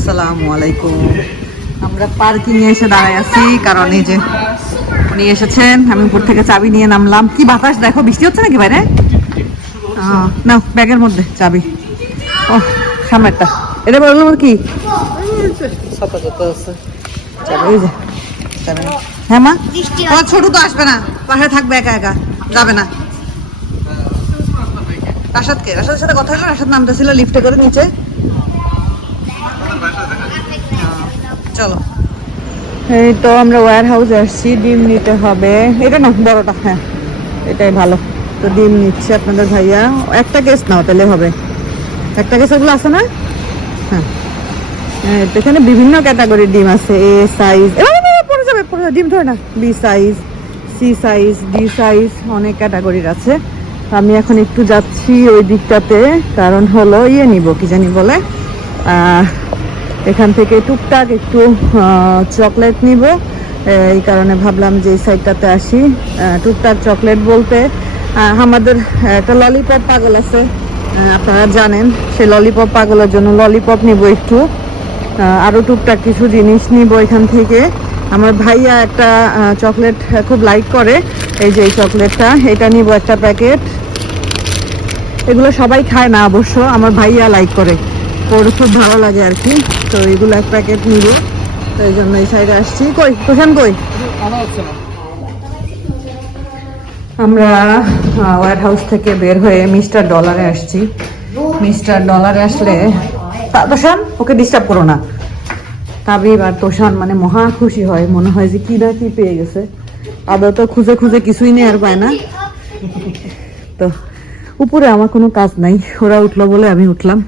আসসালামু আলাইকুম। আমরা পার্কিং এ এসে দাঁড়ায় আছি, কারণ এই যে উনি এসেছেন, আমি উপর থেকে চাবি নিয়ে নামলাম। কি বাতাস দেখো, বৃষ্টি হচ্ছে নাকি বাইরে? না ব্যাগের মধ্যে চাবি। ও সামনেরটা এটা বলল কি? ছাতা ছাতা আছে চাবি এই যে। চাবি নাও। হ্যাঁ মা? তোমার ছোট তো আসবে না। পাশে থাকবে একা একা, যাবে না। রাশাদকে, রাশাদের সাথে কথা হলো, রাশাদ নামতেছিল লিফটে করে নিচে। চলো। এই তো আমরা ওয়্যার হাউসে আসছি ডিম নিতে হবে। এটা না বড়টা হ্যাঁ এটাই ভালো। তো ডিম নিচ্ছে আপনাদের ভাইয়া। একটা কেস নাও তাহলে হবে। একটা কেস এগুলো আছে না? হ্যাঁ। হ্যাঁ, এখানে বিভিন্ন ক্যাটাগরির ডিম আছে। এ সাইজ পড়ে যাবে পড়ে যাবে। ডিম ধরে না। B size C size D size অনেক ক্যাটাগরির আছে। আমি এখন একটু যাচ্ছি ওই দিকটাতে। কারণ হলো ইয়ে নিব কি জানি বলে। এখান থেকে টুকটাক একটু চকলেট নিব। এই কারণে ভাবলাম যে এই সাইডটাতে আসি। টুকটাক চকলেট বলতে আমাদের একটা ললিপপ পাগল আছে। আপনারা জানেন সেই ললিপপ পাগলের জন্য ললিপপ নিব একটু। আরও টুকটাক কিছু জিনিস নিব এখান থেকে। আমার ভাইয়া একটা চকলেট খুব লাইক করে। এই যে এই চকলেটটা এটা নিব একটা প্যাকেট এগুলো সবাই খায় না অবশ্য, আমার ভাইয়া লাইক করে। ওর খুব ভালো লাগে আর কি। তো এগুলো এক প্যাকেট নিব। তো এই জন্য এই সাইডে আসছি। কই? কোথান কই? আমরা ওয়ার হাউস থেকে বের হয়ে মিস্টার ডলারে আসছি। মিস্টার ডলারে আসলে তোষান ওকে ডিস্টার্ব করো না। তাবিব আর তোষান মানে মহা খুশি হয়। মনে হয় যে কি না কি পেয়ে গেছে। আদৌ তো খুঁজে খুঁজে কিছুই নেই আর পায় না। তো উপরে আমার কোনো কাজ নাই। ওরা উঠল বলে আমি উঠলাম।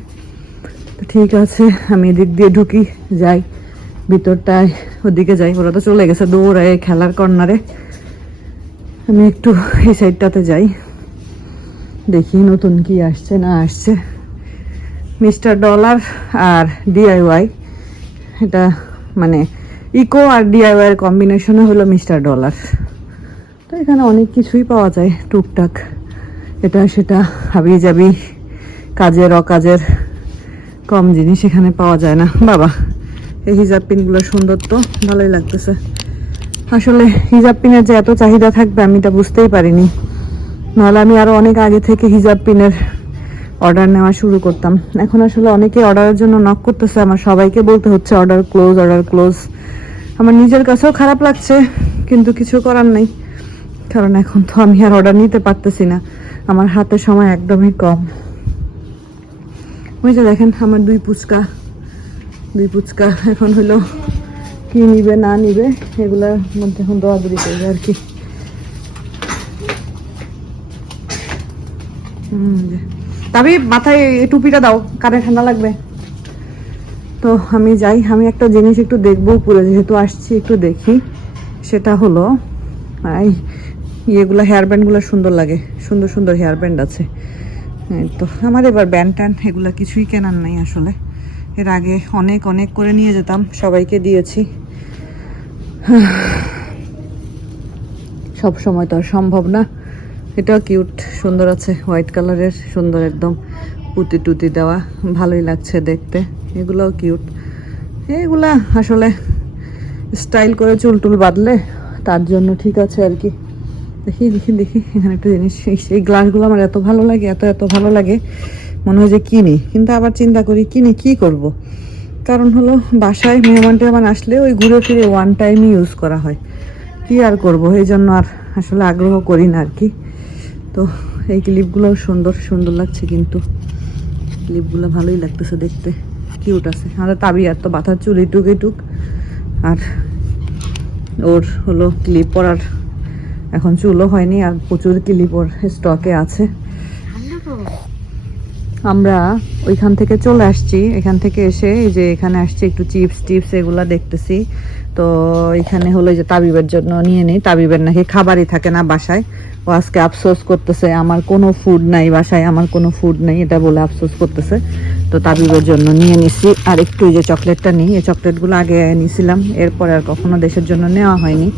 ঠিক আছে, আমি এদিক দিয়ে ঢুকি, যাই। ভিতরটায় ওদিকে যাই। ওরা তো চলে গেছে দৌড়ায় খেলার কর্নারে। আমি একটু এই সাইডটাতে যাই। দেখি নতুন কি আসছে, না আসছে। মিস্টার ডলার আর ডিআইওয়াই এটা মানে ইকো আর ডিআইওয়াই এর কম্বিনেশনে হলো মিস্টার ডলার। তো এখানে অনেক কিছুই পাওয়া যায় টুকটাক। এটা সেটা হাবি যাবি কাজের অকাজের কম জিনিস এখানে পাওয়া যায় না। বাবা, এই হিজাব পিনগুলো সুন্দর তো, ভালোই লাগতেছে। আসলে হিজাব পিনের যে এত চাহিদা থাকবে আমি তা বুঝতেই পারিনি। নাহলে আমি আরও অনেক আগে থেকে হিজাব পিনের অর্ডার নেওয়া শুরু করতাম। এখন আসলে অনেকে অর্ডারের জন্য নক করতেছে, আমার সবাইকে বলতে হচ্ছে অর্ডার ক্লোজ অর্ডার ক্লোজ আমার নিজের কাছেও খারাপ লাগছে, কিন্তু কিছু করার নেই। কারণ এখন তো আমি আর অর্ডার নিতে পারতেছি না। আমার হাতে সময় একদমই কম। ওই যে দেখেন আমার দুই পুচকা দুই পুচকা এখন হলো কি নিবে, না নিবে এগুলার মধ্যে এখন দৌড়াদৌড়ি করবে আর কি। তবে, মাথায় টুপিটা দাও, কানে ঠান্ডা লাগবে। তো আমি যাই, আমি একটা জিনিস একটু দেখব পুরো যেহেতু আসছি একটু দেখি। সেটা হলো এই ইয়েগুলো হেয়ার ব্যান্ডগুলো সুন্দর লাগে, সুন্দর সুন্দর হেয়ার ব্যান্ড আছে। তো আমার এবার ব্যান্ড ট্যান্ড এগুলো কিছুই কেনার নাই আসলে। এর আগে অনেক অনেক করে নিয়ে যেতাম, সবাইকে দিয়েছি। সব সময় তো আর সম্ভব না। এটাও কিউট, সুন্দর আছে, হোয়াইট কালারের, সুন্দর একদম। পুঁতি টুতি দেওয়া, ভালোই লাগছে দেখতে। এগুলোও কিউট। এগুলা আসলে স্টাইল করে চুল টুল বাঁধলে তার জন্য ঠিক আছে আর কি। দেখি দেখি দেখি, এখানে একটা জিনিস। এই- গ্লাসগুলো আমার এত ভালো লাগে, এত এত ভালো লাগে, মনে হয় যে কিনি। কিন্তু আবার চিন্তা করি, কিনে, কি করব। কারণ হলো, বাসায় মেহমান টেহমান আসলে ওই ঘুরে ফিরে ওয়ান টাইমই ইউজ করা হয়। কি আর করব? এই জন্য আর আসলে আগ্রহ করি না আর কি। তো, এই ক্লিপগুলো সুন্দর সুন্দর লাগছে কিন্তু। ক্লিপগুলো ভালোই লাগতেছে দেখতে। কিউট আছে। আমাদের তাবি আর তো বাথার চুল এটুক এটুক আর ওর হলো ক্লিপ পরার এখন চুলও হয়নি আর প্রচুর কিলিপর স্টকে আছে। আমরা ওইখান থেকে চলে আসছি। এখান থেকে এসে এই যে এখানে আসছি একটু চিপস টিপস এগুলা দেখতেছি। তো এখানে হলো যে তাবিবের জন্য নিয়ে নিই। তাবিবের নাকি খাবারই থাকে না বাসায়। ও আজকে আফসোস করতেছে, আমার কোনো ফুড নাই বাসায়, আমার কোনো ফুড নেই, এটা বলে আফসোস করতেছে। তো তাবিবের জন্য নিয়ে নিছি। আর একটু যে চকলেটটা নিই, এই চকলেটগুলো আগে নিয়েছিলাম এরপর আর কখনো দেশের জন্য নেওয়া হয়নি।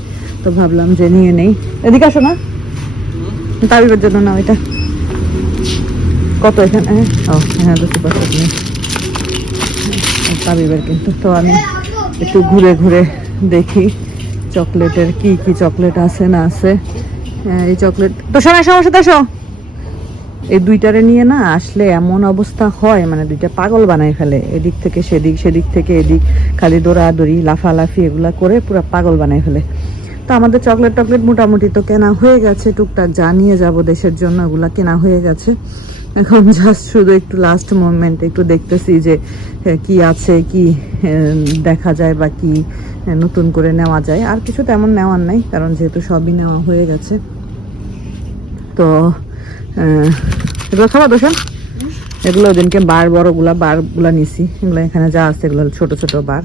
তো ভাবলাম যে নিয়ে নেই। এদিকে আসো না। তাবিবের জন্য না এটা। কত এখানে? ও হ্যাঁ দুশো পাঁচশো তাবিবের কিন্তু। তো আমি একটু ঘুরে ঘুরে দেখি চকলেটের কি কি চকলেট আছে না আছে। হ্যাঁ, এই চকলেট। তো সময় সমস্যা আসো এই দুইটারে নিয়ে না আসলে এমন অবস্থা হয় মানে দুইটা পাগল বানায় ফেলে। এদিক থেকে সেদিক সেদিক থেকে এদিক। খালি দৌড়াদৌড়ি লাফালাফি এগুলো করে পুরো পাগল বানায় ফেলে। তো আমাদের চকলেট টকলেট মোটামুটি তো কেনা হয়ে গেছে টুকটাক যা নিয়ে যাব দেশের জন্য ওগুলা কেনা হয়ে গেছে। এখন জাস্ট শুধু একটু লাস্ট মোমেন্ট একটু দেখতেছি যে কি আছে, কি দেখা যায় বা কি নতুন করে নেওয়া যায়। আর কিছু তেমন নেওয়ার নাই, কারণ যেহেতু সবই নেওয়া হয়ে গেছে। তো এগুলো খাওয়া দোষণ এগুলো ওদিনকে বার, বড়গুলা, বারগুলা নিছি। এগুলো এখানে যা আছে, এগুলো ছোট ছোট বার।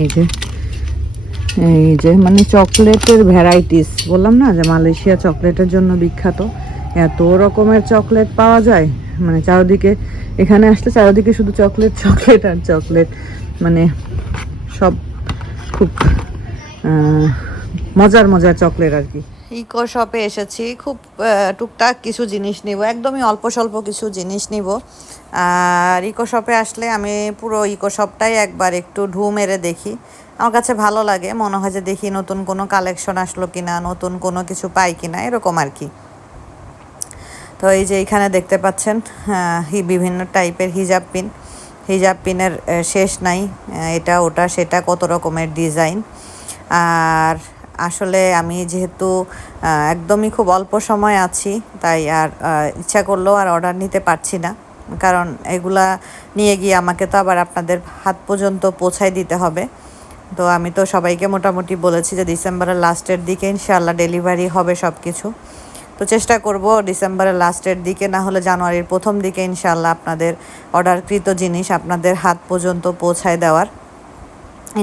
এই যে। এই যে মানে চকলেটের ভ্যারাইটিস বললাম না যে মালয়েশিয়া চকলেটের জন্য বিখ্যাত। এত রকমের চকলেট পাওয়া যায়। মানে চারিদিকে, এখানে আসলে চারিদিকে শুধু চকলেট চকলেট আর চকলেট। মানে সব খুব মজার মজার চকলেট আর কি। ইকো শপে এসেছি। খুব টুকটাক কিছু জিনিস নিব। একদমই অল্প স্বল্প কিছু জিনিস নিব। আর ইকো শপে আসলে আমি পুরো ইকো শপটাই একবার একটু ঢু মেরে দেখি। আমার কাছে ভালো লাগে, মনে হয় যে দেখি নতুন কোনো কালেকশন আসলো কিনা, নতুন কোনো কিছু পাই কিনা, এরকম আর কি। তো এই যে এখানে দেখতে পাচ্ছেন বিভিন্ন টাইপের হিজাব পিন হিজাব পিনের শেষ নাই এটা, ওটা, সেটা, কত রকমের ডিজাইন আর আসলে আমি যেহেতু একদমই খুব অল্প সময় আছি, তাই আর ইচ্ছা করলেও আর অর্ডার নিতে পারছি না। কারণ এগুলা নিয়ে গিয়ে আমাকে তো আবার আপনাদের হাত পর্যন্ত পৌঁছায় দিতে হবে। তো আমি তো সবাইকে মোটামুটি বলেছি যে ডিসেম্বরের লাস্টের দিকে ইনশাআল্লাহ ডেলিভারি হবে সব কিছু তো চেষ্টা করব ডিসেম্বরের লাস্টের দিকে, না হলে জানুয়ারির প্রথম দিকে ইনশাআল্লাহ আপনাদের অর্ডারকৃত জিনিস আপনাদের হাত পর্যন্ত পৌঁছায় দেওয়ার।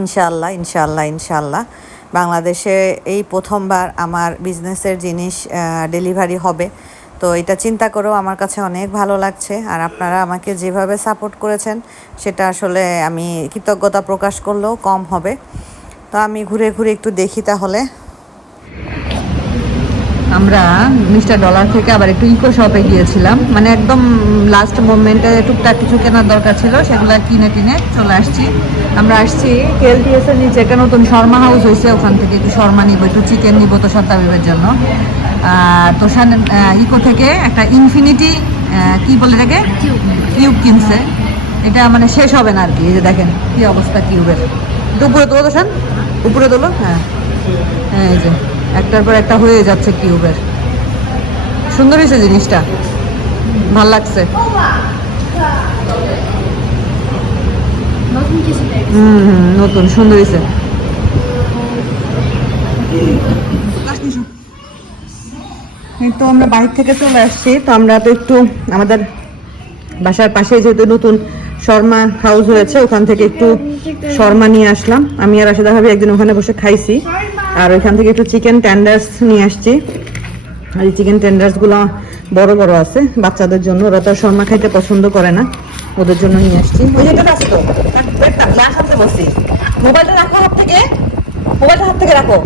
ইনশাআল্লাহ ইনশাআল্লাহ ইনশাআল্লাহ। বাংলাদেশে এই প্রথমবার আমার বিজনেসের জিনিস ডেলিভারি হবে। তো এটা চিন্তা করেও আমার কাছে অনেক ভালো লাগছে। আর আপনারা আমাকে যেভাবে সাপোর্ট করেছেন, সেটা আসলে আমি কৃতজ্ঞতা প্রকাশ করলেও কম হবে। তো আমি ঘুরে ঘুরে একটু দেখি তাহলে। আমরা মিস্টার ডলার থেকে আবার একটু ইকো শপে গিয়েছিলাম। মানে একদম লাস্ট মোমেন্টে টুকটাক কিছু কেনার দরকার ছিল, সেগুলো কিনে টিনে চলে আসছি। আমরা আসছি কেএলটিএস এর নিচে একটা নতুন শর্মা হাউস হয়েছে, ওখান থেকে একটু শর্মা নিব, একটু চিকেন নিব তো সত্তাবিবের জন্য। তোষান ইকো থেকে একটা ইনফিনিটি কি বলে এটাকে? কিউব কিনছে। এটা মানে শেষ হবে না আর কি এই যে দেখেন কি অবস্থা কিউবের উপরে তোলো তোষান, উপরে তোলো হ্যাঁ। হ্যাঁ এই যে। একটার পর একটা হয়ে যাচ্ছে কিউবের। সুন্দর হয়েছে জিনিসটা। ভালো লাগছে। হুম নতুন সুন্দর হয়েছে তো আমরা বাইরে থেকে চলে আসছি। তো আমরা তো একটু আমাদের বাসার পাশে যেহেতু নতুন শর্মা হাউস হয়েছে, ওখান থেকে একটু শর্মা নিয়ে আসলাম। আমি আর রাশেদা ভাবি একদিন ওখানে বসে খাইছি। আর ওইখান থেকে একটু চিকেন টেন্ডার্স নিয়ে আসছি। আর এই চিকেন টেন্ডার্সগুলো বড় বড় আছে, বাচ্চাদের জন্য। ওরা তো শর্মা খাইতে পছন্দ করে না, ওদের জন্য নিয়ে আসছি। ওই যেটা আছে তো মোবাইলটা রাখো হাত থেকে। মোবাইলটা হাত থেকে রাখো।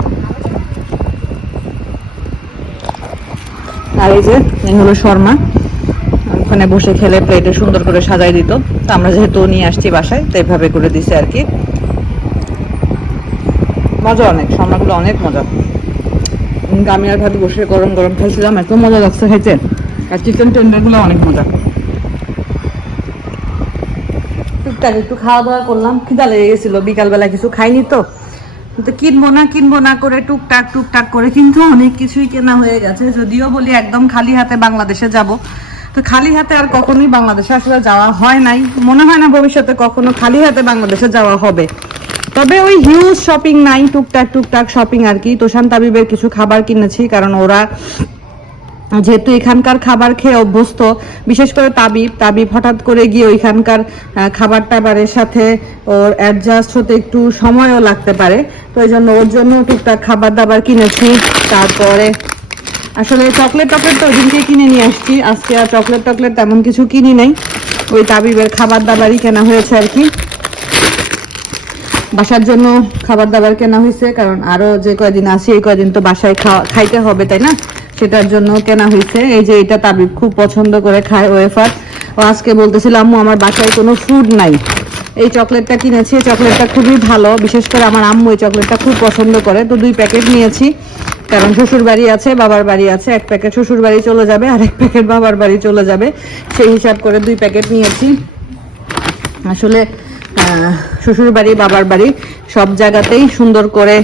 আর এই যে, এই হলো শর্মা। ওখানে বসে খেলে প্লেটে সুন্দর করে সাজাই দিত। তো আমরা যেহেতু নিয়ে আসছি বাসায়, তো এইভাবে করে দিছে আর কি। মজা অনেক শর্মাগুলো অনেক মজা। আমি আর বসে গরম গরম খাইছিলাম, এত মজা লাগছে খাইতে। আর চিকেন টেন্ডারগুলো অনেক মজা। টুকটাক একটু খাওয়া দাওয়া করলাম, খিদা লেগে বিকালবেলা কিছু খাইনি তো। কিনবো না কিনবো না করে টুকটাক টুকটাক করে কিন্তু অনেক কিছুই কেনা হয়ে গেছে। যদিও বলি একদম খালি হাতে বাংলাদেশে যাব। তো খালি হাতে আর কখনোই বাংলাদেশে আসলে যাওয়া হয় নাই। মনে হয় না ভবিষ্যতে কখনো খালি হাতে বাংলাদেশে যাওয়া হবে। তবে ওই হিউজ শপিং নাই টুকটাক টুকটাক শপিং আর কি। তোষান তাবিবের কিছু খাবার কিনেছি, কারণ ওরা যেহেতু এখানকার খাবার খেয়ে অভ্যস্ত, বিশেষ করে তাবিব তাবিব হঠাৎ করে গিয়ে ওইখানকার খাবার টাবারের সাথে ওর অ্যাডজাস্ট হতে একটু সময়ও লাগতে পারে। তো এই জন্য ওর জন্য টুকটাক খাবার দাবার কিনেছি। তারপরে আসলে চকলেট টকলেট তো ওদিনকে কিনে নিয়ে আসছি। আজকে আর চকলেট টকলেট তেমন কিছু কিনি নাই। ওই তাবিবের খাবার দাবারই কেনা হয়েছে আর কি। বাসার জন্য খাবার দাবার কেনা হয়েছে, কারণ আরও যে কয়দিন আছি, এই কয়দিন তো বাসায় খাওয়া খাইতে হবে, তাই না? সেটার জন্য কেনা হয়েছে। এই যে এটা তাবিব খুব পছন্দ করে খায় ওয়েফার। ও আজকে বলতেছিল, আম্মু, আমার বাসায় কোনো ফুড নাই। এই চকলেটটা কিনেছি, এই চকলেটটা খুবই ভালো। বিশেষ করে আমার আম্মু এই চকলেটটা খুব পছন্দ করে। তো দুই প্যাকেট নিয়েছি, কারণ শ্বশুর বাড়ি আছে, বাবার বাড়ি আছে। এক প্যাকেট শ্বশুর বাড়ি চলে যাবে, আর এক প্যাকেট বাবার বাড়ি চলে যাবে। সেই হিসাব করে দুই প্যাকেট নিয়েছি। আসলে শ্বশুর বাড়ি, বাবার বাড়ি সব জায়গাতেই সুন্দর করে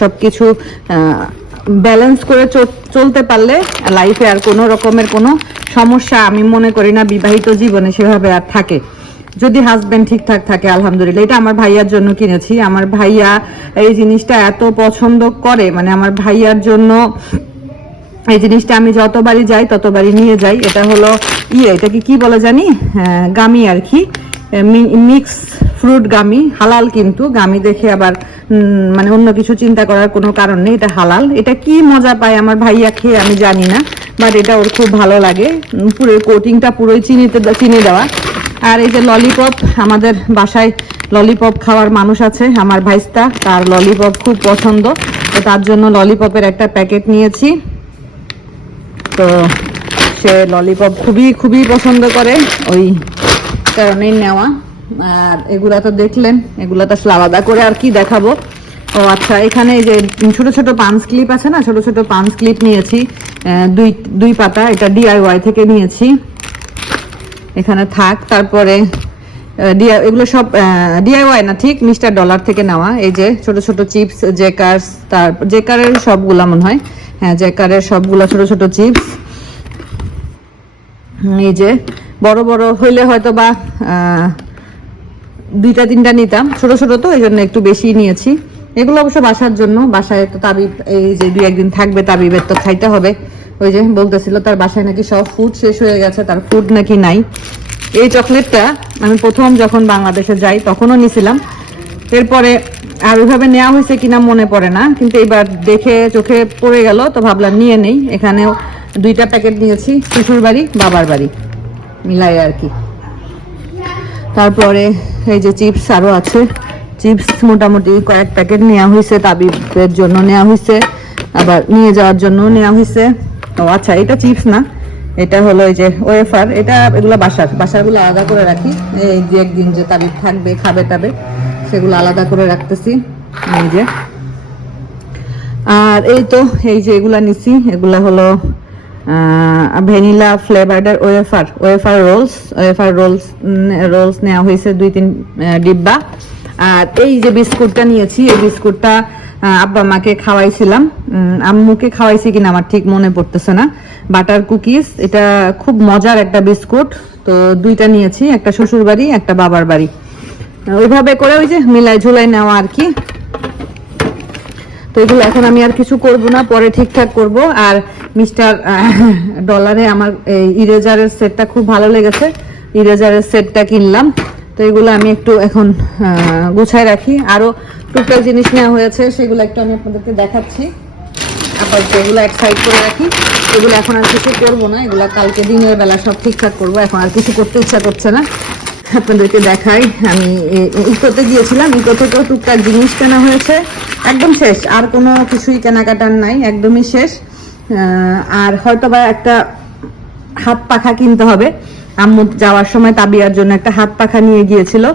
সব কিছু ব্যালেন্স করে চলতে পারলে লাইফে আর কোনো রকমের কোনো সমস্যা আমি মনে করি না, বিবাহিত জীবনে সেভাবে আর থাকে। যদি হাজবেন্ড ঠিকঠাক থাকে, আলহামদুলিল্লাহ। এটা আমার ভাইয়ার জন্য কিনেছি। আমার ভাইয়া এই জিনিসটা এত পছন্দ করে মানে আমার ভাইয়ার জন্য এই জিনিসটা আমি যতবারই যাই, ততবারই নিয়ে যাই। এটা হলো ইয়ে এটাকে কি বলে জানি? গামি আর কি। মিক্স ফ্রুট গামি হালাল কিন্তু। গামি দেখে আবার মানে অন্য কিছু চিন্তা করার কোনো কারণ নেই, এটা হালাল। এটা কি মজা পায় আমার ভাইয়া খেয়ে আমি জানি না বাট এটা ওর খুব ভালো লাগে। পুরো কোটিংটা পুরোই চিনিতে চিনি দেওয়া। আর এই যে ললিপপ আমাদের বাসায় ললিপপ খাওয়ার মানুষ আছে, আমার ভাইস্তা, তার ললিপপ খুব পছন্দ। তো তার জন্য ললিপপের একটা প্যাকেট নিয়েছি। তো সে ললিপপ খুবই খুবই পছন্দ করে, ওই কারণেই নেওয়া। আর এগুলা তো দেখলেন, এগুলা তো আসলে আলাদা করে আর কি দেখাবো। ও আচ্ছা এখানে যে ছোট ছোট পাঞ্চ ক্লিপ আছে না, ছোট ছোট পাঞ্চ ক্লিপ নিয়েছি। দুই দুই পাতা, এটা ডিআইওয়াই থেকে নিয়েছি। এখানে থাক, তারপরে ডিআই এগুলো সব ডিআইওয়াই না, ঠিক? মিস্টার ডলার থেকে নেওয়া। এই যে ছোট ছোট চিপস, জেকার্স, তার, জেকারের সবগুলা মনে হয়। হ্যাঁ জেকারের সবগুলা ছোট ছোট চিপস। এই যে, বড় বড় হইলে হয়তো বা দুইটা, তিনটা নিতাম। ছোট ছোট তো, এই জন্য একটু বেশি নিয়েছি। এগুলো অবশ্য বাসার জন্য। বাসায় তো তাবিব, এই যে দুই, একদিন থাকবে, তাবিবের তো খাইতে হবে। ওই যে বলতেছিল, তার বাসায় নাকি সব ফুড শেষ হয়ে গেছে, তার ফুড নাকি নাই। এই চকলেটটা আমি প্রথম যখন বাংলাদেশে যাই, তখনও নিছিলাম। এরপরে আর ওইভাবে নেওয়া হয়েছে কিনা মনে পড়ে না, কিন্তু এবার দেখে চোখে পড়ে গেল, তো ভাবলাম নিয়ে নেই। এখানেও দুইটা প্যাকেট নিয়েছি শ্বশুর বাড়ি বাবার বাড়ি। মিলাই আর কি। তারপরে এই যে চিপস আরও আছে। চিপস মোটামুটি কয়েক প্যাকেট নেওয়া হয়েছে তাবিবের জন্য নেওয়া হয়েছে আবার নিয়ে যাওয়ার জন্য নেওয়া হয়েছে ও আচ্ছা এটা চিপস না, এটা হলো এই যে ওয়েফার, এটা এগুলো বাসার, বাসারগুলো আলাদা করে রাখি। এই যে একদিন যে তাবিব থাকবে, খাবে টাবে সেগুলো আলাদা করে রাখতেছি এই যে আর এই তো, এই যে এগুলা নিছি, এগুলা হলো vanilla ফ্লেভার্ডের wafer wafer rolls wafer rolls rolls নেওয়া হয়েছে দুই তিন ডিব্বা। আর এই যে বিস্কুটটা নিয়েছি, এই বিস্কুটটা আব্বা মাকে খাওয়াইছিলাম। আম্মুকে খাওয়াইছি কিনা আমার ঠিক মনে পড়তেছে না। বাটার কুকিজ, এটা খুব মজার একটা বিস্কুট। তো দুইটা নিয়েছি, একটা শ্বশুর বাড়ি একটা বাবার বাড়ি। ওইভাবে করে ওই যে মিলাই ঝুলাই নেওয়া আর কি। তো এগুলো এখন আমি আর কিছু করব না, পরে ঠিকঠাক করব। আর মিস্টার ডলারে আমার এই ইরেজারের সেটটা খুব ভালো লেগেছে। ইরেজারের সেটটা কিনলাম। তো এগুলো আমি একটু এখন গুছায় রাখি। আরও টুকটাক জিনিস নেওয়া হয়েছে, সেগুলো একটু আমি আপনাদেরকে দেখাচ্ছি। আপাতত এগুলো এক সাইড করে রাখি। এগুলো এখন আর কিছু করব না, এগুলো কালকে দিনের বেলা সব ঠিকঠাক করব। এখন আর কিছু করতে ইচ্ছা করছে না। আপনাদেরকে দেখাই। আমি ইকোতে গিয়েছিলাম ইকো থেকেও টুকটাক জিনিস কেনা হয়েছে। একদম শেষ। আর কোনো কিছুই কেনাকাটার নাই, একদমই শেষ। আর হয়তো বা একটা হাত পাখা কিনতে হবে। আম্মু যাওয়ার সময় তাবিয়ার জন্য একটা হাত পাখা নিয়ে গিয়েছিল।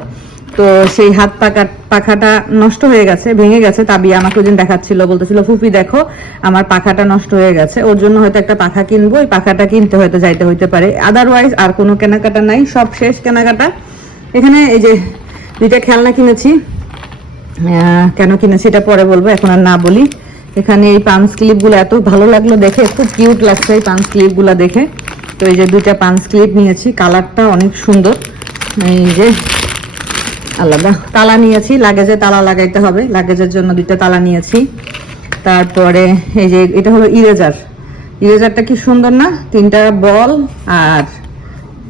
তো সেই হাত পাখা, পাখাটা নষ্ট হয়ে গেছে, ভেঙে গেছে। তাবিয়া আমাকে ওই দিন দেখাচ্ছিল, বলতেছিল, ফুফি, দেখো, আমার পাখাটা নষ্ট হয়ে গেছে। ওর জন্য হয়তো একটা পাখা কিনবো, ওই পাখাটা কিনতে হয়তো যাইতে হইতে পারে। আদারওয়াইজ আর কোনো কেনাকাটা নাই, সব শেষ কেনাকাটা। এখানে এই যে দুইটা খেলনা কিনেছি। আহ, কেন কিনেছি এটা পরে বলব এখন আর না বলি। এখানে এই পাঞ্চ ক্লিপগুলো এত ভালো লাগল দেখে খুব কিউট লাগছে এই পাঞ্চ ক্লিপগুলো দেখে। তো এই যে দুইটা পাঞ্চ ক্লিপ নিয়েছি কালারটা অনেক সুন্দর। এই যে আলাদা। তালা নিয়েছি লাগেজে তালা লাগাইতে হবে লাগেজের জন্য দুইটা তালা নিয়েছি। তারপরে এই যে এটা হলো ইরেজার ইরেজারটা কি সুন্দর না? তিনটা বল আর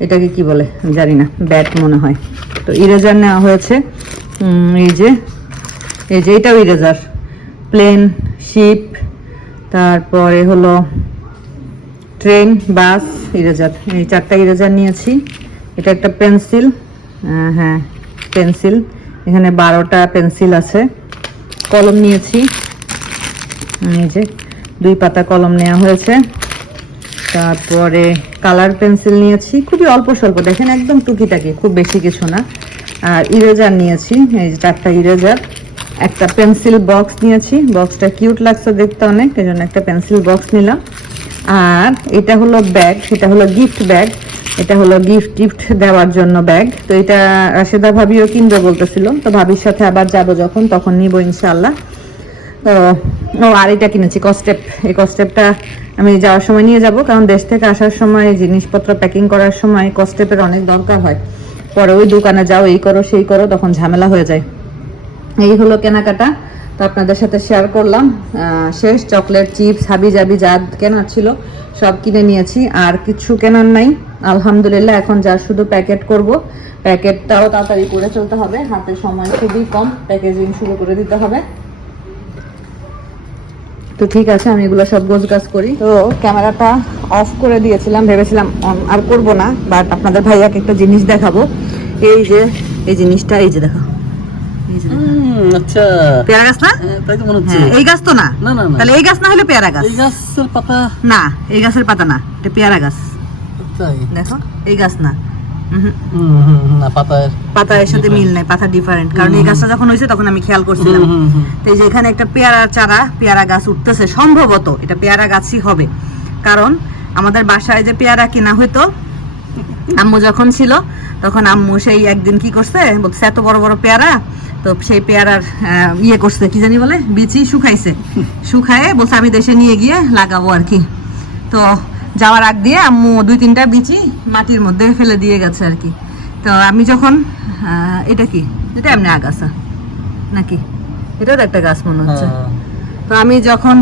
এটাকে কি বলে? জানি না ব্যাট মনে হয়। তো ইরেজার নেওয়া হয়েছে। এই যে এই যে এটাও ইরেজার। প্লেন, শিপ, তারপরে হলো ট্রেন, বাস, ইরেজার। এই চারটা ইরেজার নিয়েছি। এটা একটা পেন্সিল। হ্যাঁ পেন্সিল। এখানে বারোটা পেন্সিল আছে। কলম নিয়েছি। এই যে দুই পাতা কলম নেওয়া হয়েছে। তারপরে কালার পেন্সিল নিয়েছি। খুবই অল্প স্বল্প, দেখেন একদম টুকিটাকি, খুব বেশি কিছু না। আর ইরেজার নিয়েছি, এই যে চারটা ইরেজার। একটা পেন্সিল বক্স নিয়েছি। বক্সটা কিউট লাগছে দেখতে অনেক এই জন্য একটা পেন্সিল বক্স নিলাম। আর এটা হলো ব্যাগ সেটা হলো গিফট ব্যাগ এটা হলো গিফট টিফট দেওয়ার জন্য ব্যাগ তো এটা রাশেদা ভাবিও কিনবে বলতেছিল। তো ভাবির সাথে আবার যাব যখন, তখন নিব ইনশাল্লাহ তো, ও, আর এটা কিনেছি কস্টেপ এই কস্টেপটা আমি যাওয়ার সময় নিয়ে যাব, কারণ দেশ থেকে আসার সময়, জিনিসপত্র প্যাকিং করার সময় কস্টেপের অনেক দরকার হয়। পরে ওই দোকানে যাও, এই করো, সেই করো, তখন ঝামেলা হয়ে যায়। এই হলো কেনাকাটা। তো আপনাদের সাথে শেয়ার করলাম। শেষ চকলেট চিপস হাবি জাবি, যা কেনার ছিল, সব কিনে নিয়েছি। আর কিছু কেনার নাই। আলহামদুলিল্লাহ, এখন যা শুধু প্যাকেট করব প্যাকেটটাও তাড়াতাড়ি করে চলতে হবে। হাতে সময় খুবই কম প্যাকেজিং শুরু করে দিতে হবে। তো ঠিক আছে, আমি এগুলো সব গোছ গাছ করি। তো ক্যামেরাটা অফ করে দিয়েছিলাম, ভেবেছিলাম on আর করব না বাট আপনাদের ভাইয়াকে একটা জিনিস দেখাবো। এই যে, এই জিনিসটা, এই যে দেখো। আচ্ছা। পেয়ারা গাছ না? হ্যাঁ, তাই তো মনে হচ্ছে। হ্যাঁ, এই গাছ তো না? না, না, না। তাহলে এই গাছ না হলে পেয়ারা গাছ? এই গাছের পাতা। না এই গাছের পাতা না এটা পেয়ারা গাছ। তাই? দেখো এই গাছ না। উহুম, হুম, হুম, হুম, না পাতায় পাতা এর সাথে মিল নাই পাতা ডিফারেন্ট কারণ এই গাছটা যখন হয়েছে তখন আমি খেয়াল করছিলাম। তো এই যে এখানে একটা পেয়ারা চারা পেয়ারা গাছ উঠতেছে। সম্ভবত এটা পেয়ারা গাছই হবে। কারণ আমাদের বাসায় যে পেয়ারা কিনা হইতো আম্মু যখন ছিল তখন আম্মু সেই একদিন কি করছে বলছে এত বড় বড় পেয়ারা। তো সেই পেয়ারার ইয়ে করছে কি জানি বলে বিচি শুকাইছে। শুকায়ে বলছে আমি দেশে নিয়ে গিয়ে লাগাবো আর কি। তো যাওয়ার আগ দিয়ে আম্মু দুই তিনটা বিচি মাটির মধ্যে ফেলে দিয়ে গেছে আর কি। তো আমি যখন এটা কি? এটা এমনি আগাছা নাকি? এটাও তো একটা গাছ মনে হচ্ছে। হ্যাঁ। তো আমি যখন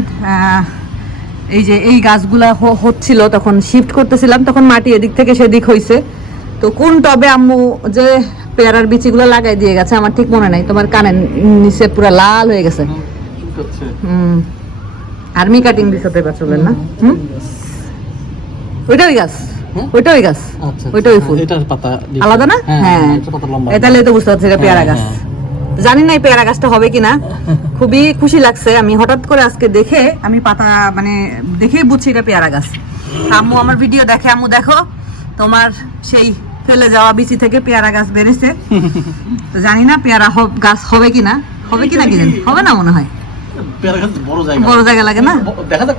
এই যে এই গাছগুলা হচ্ছিল তখন শিফট করতেছিলাম তখন মাটি এদিক থেকে সেদিক হইছে। তো কোন টবে আম্মু যে পেয়ারার বিচিগুলো লাগাই দিয়ে গেছে আমার ঠিক মনে নাই। তোমার কানের নিচে পুরো লাল হয়ে গেছে। হুম আর্মি কাটিং দিছে তো এবার চলেন না। হুম ওইটা ওই গাছ। হুম? ওইটা ওই গাছ। আচ্ছা ওইটা ওই ফুল। এটার পাতা আলাদা না? হ্যাঁ হ্যাঁ। এটা লম্বা তাহলে তো বুঝতে পারছি এটা পেয়ারা হ্যাঁ, গাছ। হ্যাঁ। জানি না এই পেয়ারা গাছটা হবে কিনা। খুবই খুশি লাগছে। আমি হঠাৎ করে আজকে দেখে আমি পাতা মানে দেখেই বুঝছি এটা পেয়ারা গাছ। আম্মু আমার ভিডিও দেখে আম্মু দেখো তোমার সেই ফেলে যাওয়া বিচি থেকে পেয়ারা গাছ বেড়েছে তো জানি না পেয়ারা গাছ হবে কিনা। হবে কিনা কি জানি। হবে না মনে হয়। বড় জায়গা। লাগে না?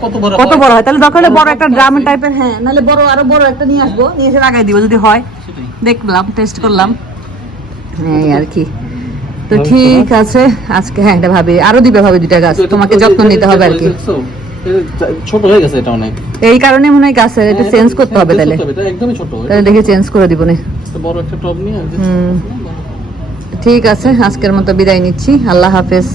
কত বড় হয়। তাহলে দরকার বড় একটা ড্রাম টাইপের হ্যাঁ নাহলে বড় আরও বড় একটা নিয়ে আসব। নিয়ে এসে লাগাই দিব যদি হয়। দেখলাম টেস্ট করলাম। এই আর কি। তো ঠিক আছে আজকে হ্যাঁ এটা ভাবি। আরও দিবে ভাবি দুইটা গাছ। তোমাকে যত্ন নিতে হবে আর কি। ছোট হয়ে গেছে এটা অনেক। এই কারণে মনে হয় গাছের এটা হ্যাঁ, চেঞ্জ করতে হবে তাহলে। এটা একদমই ছোট তাহলে দেখে চেঞ্জ করে দিব না। বড় একটা টব নিয়ে ঠিক আছে আজকের মতো বিদায় নিচ্ছি। আল্লাহ হাফেজ।